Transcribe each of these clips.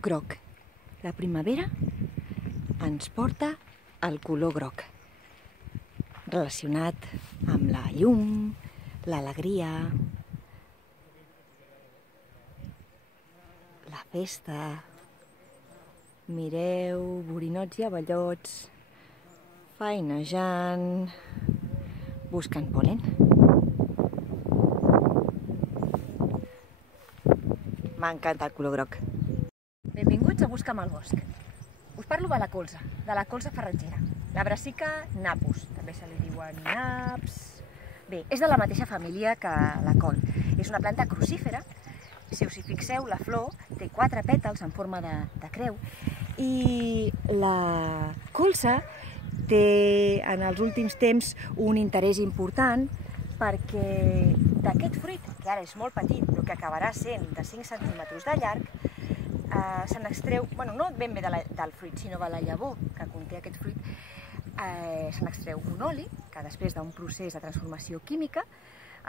groc. La primavera ens porta el color groc, relacionat amb la llum, l'alegria, la festa. Mireu borinots i abellots feinejant, buscant pol·len. M'encanta el color groc. Benvinguts a Busca'm al bosc. Us parlo de la colza farratgera, la Brassica napus, també se li diuen naps. Bé, és de la mateixa família que la col. És una planta crucífera. Si us hi fixeu, la flor té 4 pètals en forma de creu i la colza té en els últims temps un interès important perquè d'aquest fruit, que ara és molt petit però que acabarà sent de 5 centímetres de llarg, se n'extreu, no ben bé del fruit, sinó de la llavor que conté aquest fruit, se n'extreu un oli que després d'un procés de transformació química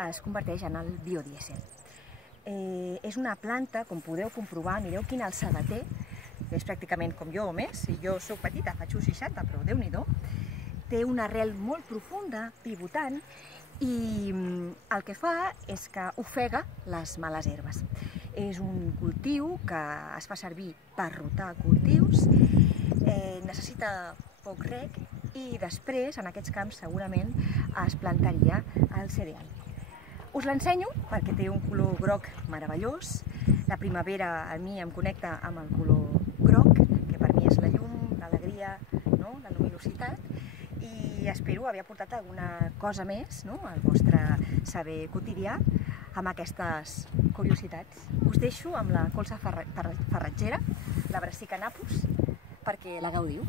es converteix en el biodièsel. És una planta, com podeu comprovar, mireu quina alçada té, és pràcticament com jo o més, si jo soc petita, faig 1,60, però Déu-n'hi-do, té una arrel molt profunda, pivotant, i el que fa és que ofega les males herbes. És un cultiu que es fa servir per rotar cultius, necessita poc reg i després en aquests camps segurament es plantaria el cereal. Us l'ensenyo perquè té un color groc meravellós. La primavera a mi em connecta amb el color groc, que per mi és la llum, l'alegria, la luminositat, i espero haver aportat alguna cosa més al vostre saber quotidià amb aquestes curiositats. Us deixo amb la colza farratgera, la Brassica napus, perquè la gaudiu.